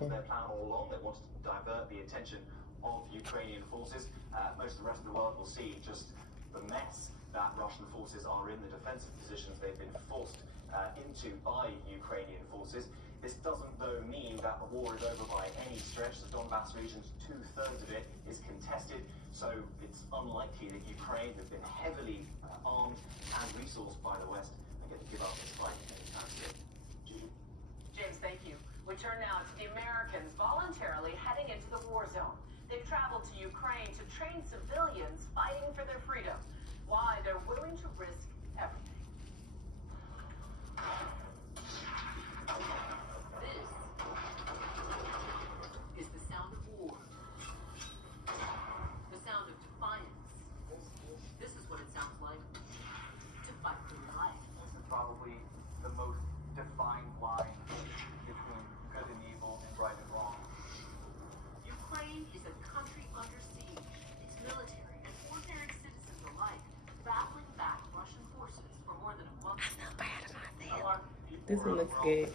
Okay. Their plan all along. They wanted to divert the attention of Ukrainian forces. Most of the rest of the world will see just the mess that Russian forces are in, the defensive positions they've been forced into by Ukrainian forces. This doesn't, though, mean that the war is over by any stretch. The Donbass region, 2/3 of it is contested, so it's unlikely that Ukraine, who've been heavily armed and resourced by the West, are going to give up this fight anytime soon. Judy? James, thank you. We turn now to the Americans voluntarily heading into the war zone. They've traveled to Ukraine to train civilians fighting for their freedom. Why they're willing to risk everything. This is the sound of war. The sound of defiance. This is what it sounds like to fight for your life. Probably the most defined line between good and evil and right and wrong. Ukraine is a country under siege. Its military and ordinary citizens alike battling back Russian forces for more than a month. This one looks good.